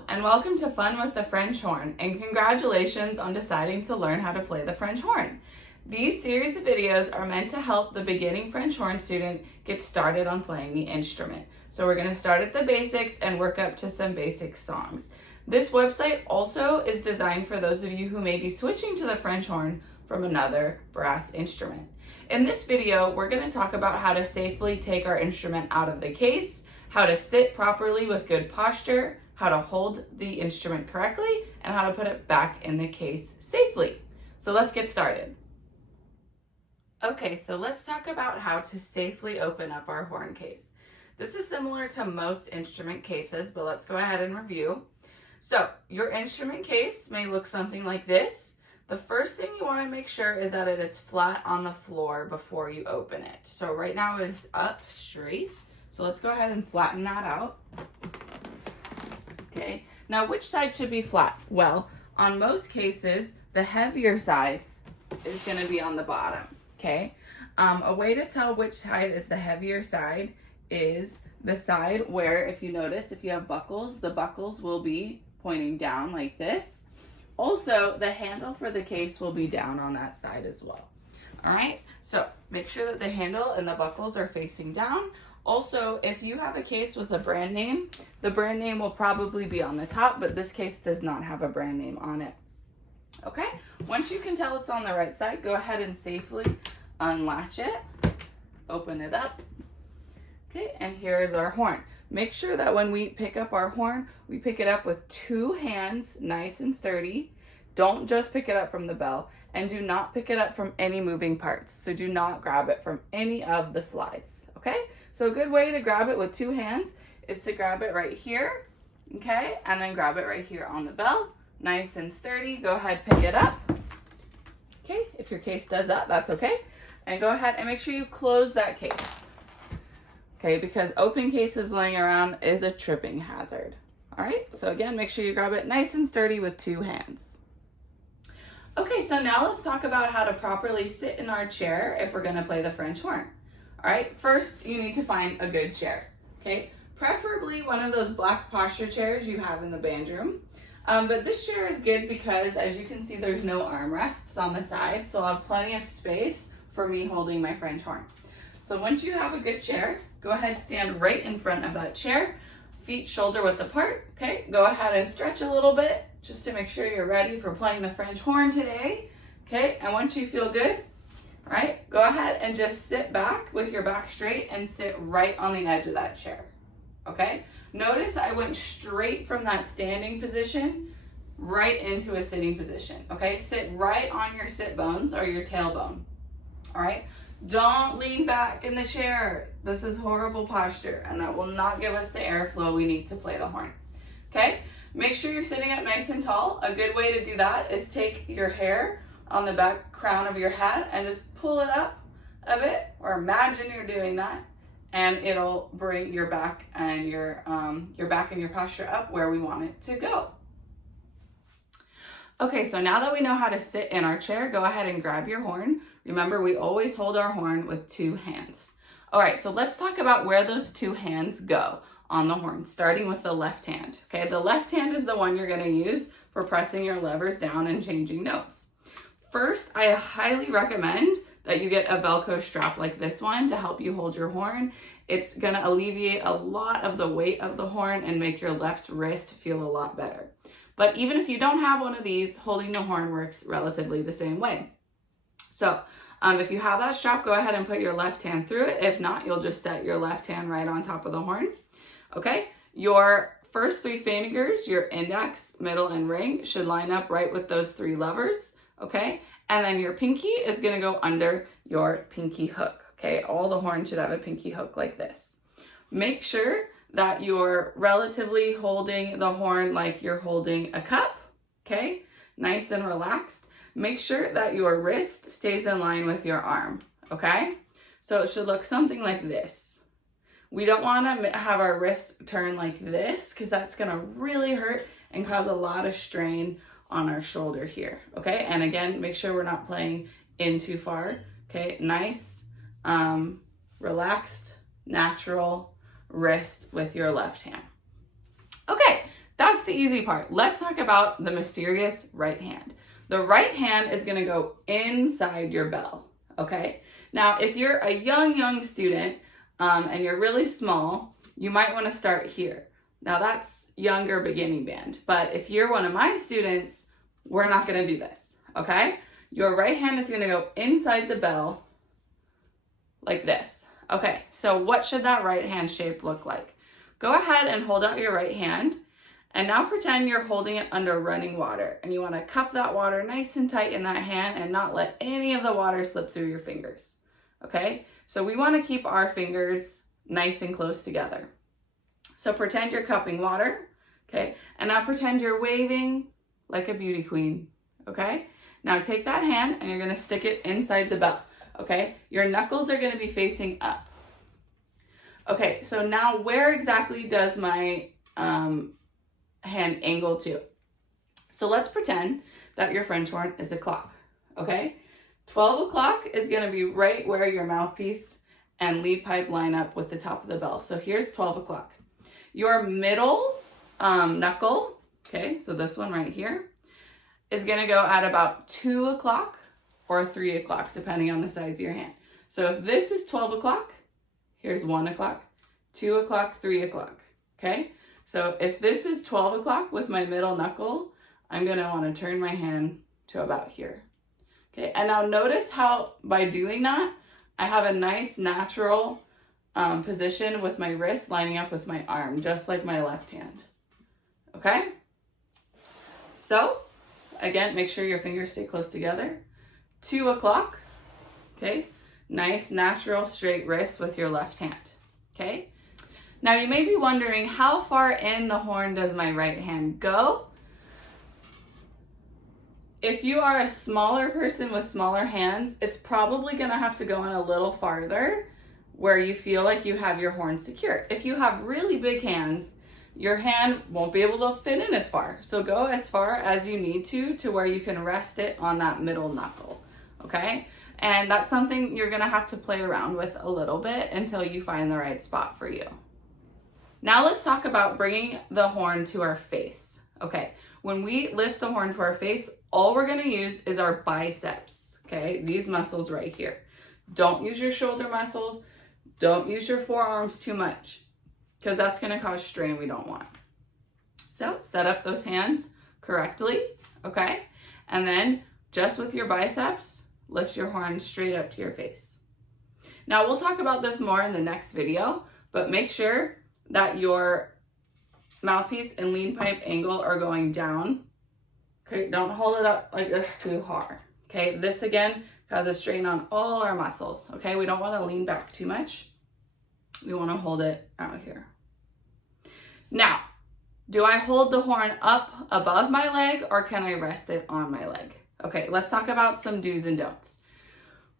Hello, and welcome to Fun with the French Horn, and congratulations on deciding to learn how to play the French horn. These series of videos are meant to help the beginning French horn student get started on playing the instrument. So we're going to start at the basics and work up to some basic songs. This website also is designed for those of you who may be switching to the French horn from another brass instrument. In this video, we're going to talk about how to safely take our instrument out of the case, how to sit properly with good posture, how to hold the instrument correctly, and how to put it back in the case safely. So let's get started. Okay, so let's talk about how to safely open up our horn case. This is similar to most instrument cases, but let's go ahead and review. So your instrument case may look something like this. The first thing you want to make sure is that it is flat on the floor before you open it. So right now it is up straight. So let's go ahead and flatten that out. Okay, now which side should be flat? Well, on most cases, the heavier side is going to be on the bottom. Okay, a way to tell which side is the heavier side is the side where, if you notice, if you have buckles, the buckles will be pointing down like this. Also, the handle for the case will be down on that side as well. All right, so make sure that the handle and the buckles are facing down. Also, if you have a case with a brand name, the brand name will probably be on the top, but this case does not have a brand name on it. Okay, once you can tell it's on the right side, go ahead and safely unlatch it, open it up. Okay, and here is our horn. Make sure that when we pick up our horn, we pick it up with two hands, nice and sturdy. Don't just pick it up from the bell, and do not pick it up from any moving parts. So do not grab it from any of the slides, okay? So a good way to grab it with two hands is to grab it right here, okay? And then grab it right here on the bell, nice and sturdy. Go ahead, pick it up. Okay, if your case does that, that's okay. And go ahead and make sure you close that case. Okay, because open cases laying around is a tripping hazard. All right, so again, make sure you grab it nice and sturdy with two hands. Okay, so now let's talk about how to properly sit in our chair if we're gonna play the French horn. All right, first you need to find a good chair, okay? Preferably one of those black posture chairs you have in the band room. But this chair is good because, as you can see, there's no armrests on the side, so I'll have plenty of space for me holding my French horn. So once you have a good chair, go ahead, stand right in front of that chair, feet shoulder width apart, okay? Go ahead and stretch a little bit just to make sure you're ready for playing the French horn today, okay? And once you feel good, all right, go ahead and just sit back with your back straight and sit right on the edge of that chair, okay? Notice I went straight from that standing position right into a sitting position, okay? Sit right on your sit bones or your tailbone, all right? Don't lean back in the chair. This is horrible posture, and that will not give us the airflow we need to play the horn, okay? Make sure you're sitting up nice and tall. A good way to do that is take your hair on the back crown of your head and just pull it up a bit, or imagine you're doing that, and it'll bring your back and your posture up where we want it to go. Okay, so now that we know how to sit in our chair, go ahead and grab your horn. Remember, we always hold our horn with two hands. All right, so let's talk about where those two hands go on the horn, starting with the left hand. Okay, the left hand is the one you're gonna use for pressing your levers down and changing notes. First, I highly recommend that you get a Velcro strap like this one to help you hold your horn. It's gonna alleviate a lot of the weight of the horn and make your left wrist feel a lot better. But even if you don't have one of these, holding the horn works relatively the same way. So if you have that strap, go ahead and put your left hand through it. If not, you'll just set your left hand right on top of the horn. Okay, your first three fingers, your index, middle, and ring, should line up right with those three levers. Okay, and then your pinky is gonna go under your pinky hook. Okay, all the horn should have a pinky hook like this. Make sure that you're relatively holding the horn like you're holding a cup, okay? Nice and relaxed. Make sure that your wrist stays in line with your arm, okay? So it should look something like this. We don't wanna have our wrist turn like this because that's gonna really hurt and cause a lot of strain on our shoulder here, okay? And again, make sure we're not playing in too far, okay? Nice, relaxed, natural wrist with your left hand. Okay, that's the the easy part. Let's talk about the mysterious right hand. The right hand is gonna go inside your bell, okay? Now, if you're a young student and you're really small, you might wanna start here. Now that's younger beginning band, but if you're one of my students, we're not gonna do this, okay? Your right hand is gonna go inside the bell like this. Okay, so what should that right hand shape look like? Go ahead and hold out your right hand, and now pretend you're holding it under running water, and you wanna cup that water nice and tight in that hand and not let any of the water slip through your fingers, okay? So we wanna keep our fingers nice and close together. So pretend you're cupping water, okay? And now pretend you're waving like a beauty queen, okay? Now take that hand and you're gonna stick it inside the bell, okay? Your knuckles are gonna be facing up. Okay, so now where exactly does my hand angle to? So let's pretend that your French horn is a clock, okay? 12 o'clock is gonna be right where your mouthpiece and lead pipe line up with the top of the bell. So here's 12 o'clock. Your middle knuckle, okay, so this one right here, is gonna go at about 2 o'clock or 3 o'clock, depending on the size of your hand. So if this is 12 o'clock, here's 1 o'clock, 2 o'clock, 3 o'clock, okay? So if this is 12 o'clock with my middle knuckle, I'm gonna wanna turn my hand to about here, okay? And now notice how by doing that, I have a nice natural position with my wrist lining up with my arm, just like my left hand, okay? So, again, make sure your fingers stay close together. 2 o'clock, okay? Nice, natural, straight wrist with your left hand, okay? Now, you may be wondering, how far in the horn does my right hand go? If you are a smaller person with smaller hands, it's probably gonna have to go in a little farther where you feel like you have your horn secure. If you have really big hands, your hand won't be able to fit in as far. So go as far as you need to where you can rest it on that middle knuckle, okay? And that's something you're gonna have to play around with a little bit until you find the right spot for you. Now let's talk about bringing the horn to our face, okay? When we lift the horn to our face, all we're gonna use is our biceps, okay? These muscles right here. Don't use your shoulder muscles. Don't use your forearms too much because that's gonna cause strain we don't want. So set up those hands correctly, okay? And then just with your biceps, lift your horn straight up to your face. Now we'll talk about this more in the next video, but make sure that your mouthpiece and lead pipe angle are going down. Okay, don't hold it up like this too hard. Okay, this again causes strain on all our muscles. Okay, we don't want to lean back too much. We want to hold it out here. Now, do I hold the horn up above my leg or can I rest it on my leg? Okay, let's talk about some do's and don'ts.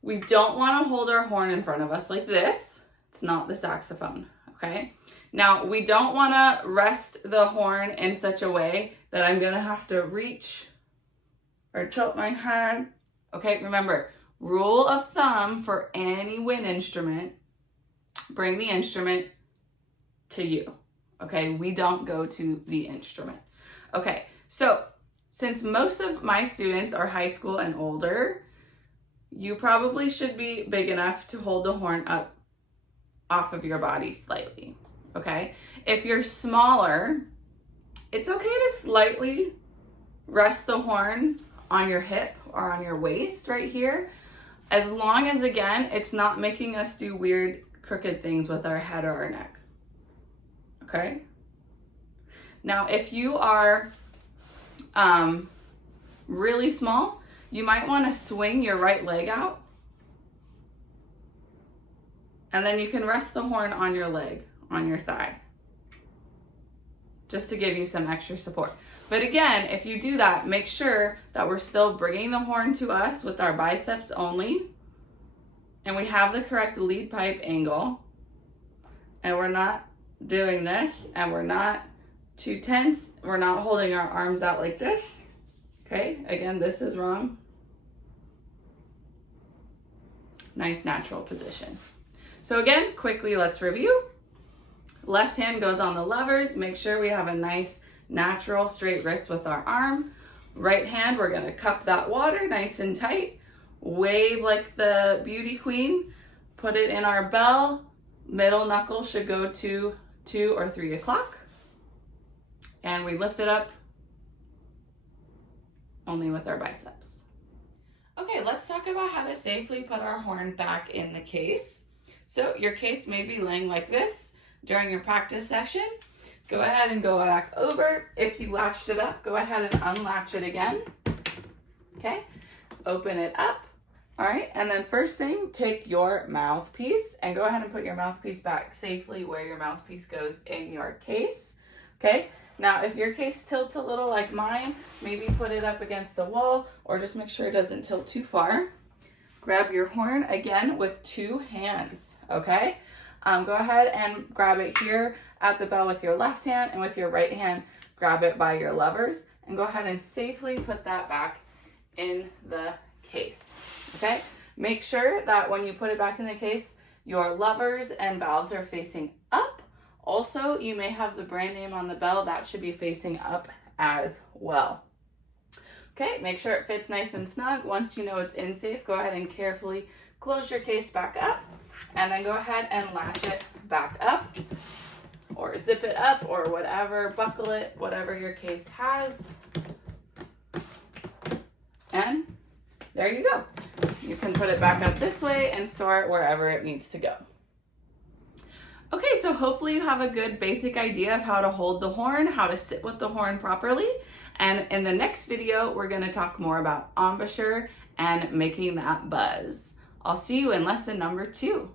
We don't want to hold our horn in front of us like this. It's not the saxophone, okay? Now, we don't want to rest the horn in such a way that I'm going to have to reach or tilt my head. Okay, remember, rule of thumb for any wind instrument, bring the instrument to you. Okay, we don't go to the instrument. Okay, so since most of my students are high school and older, you probably should be big enough to hold the horn up off of your body slightly. Okay, if you're smaller, it's okay to slightly rest the horn on your hip or on your waist right here, as long as, again, it's not making us do weird crooked things with our head or our neck. Okay? Now, if you are really small, you might want to swing your right leg out, and then you can rest the horn on your leg, on your thigh, just to give you some extra support. But again, if you do that, make sure that we're still bringing the horn to us with our biceps only, and we have the correct lead pipe angle, and we're not doing this, and we're not too tense. We're not holding our arms out like this. Okay, again, this is wrong. Nice natural position. So again, quickly, let's review. Left hand goes on the levers. Make sure we have a nice natural straight wrist with our arm. Right hand, we're gonna cup that water nice and tight, wave like the beauty queen, put it in our bell. Middle knuckle should go to 2 or 3 o'clock. And we lift it up only with our biceps. Okay, let's talk about how to safely put our horn back in the case. So your case may be laying like this during your practice session. Go ahead and go back over. If you latched it up, go ahead and unlatch it again. Okay, open it up. All right, and then first thing, take your mouthpiece and go ahead and put your mouthpiece back safely where your mouthpiece goes in your case. Okay, now if your case tilts a little like mine, maybe put it up against the wall or just make sure it doesn't tilt too far. Grab your horn again with 2 hands, okay? Go ahead and grab it here at the bell with your left hand, and with your right hand, grab it by your levers and go ahead and safely put that back in the case, okay? Make sure that when you put it back in the case, your levers and valves are facing up. Also, you may have the brand name on the bell, that should be facing up as well. Okay, make sure it fits nice and snug. Once you know it's in safe, go ahead and carefully close your case back up and then go ahead and latch it back up or zip it up or whatever, buckle it, whatever your case has. And there you go. You can put it back up this way and store it wherever it needs to go. Okay, so hopefully you have a good basic idea of how to hold the horn, how to sit with the horn properly. And in the next video, we're gonna talk more about embouchure and making that buzz. I'll see you in lesson number 2.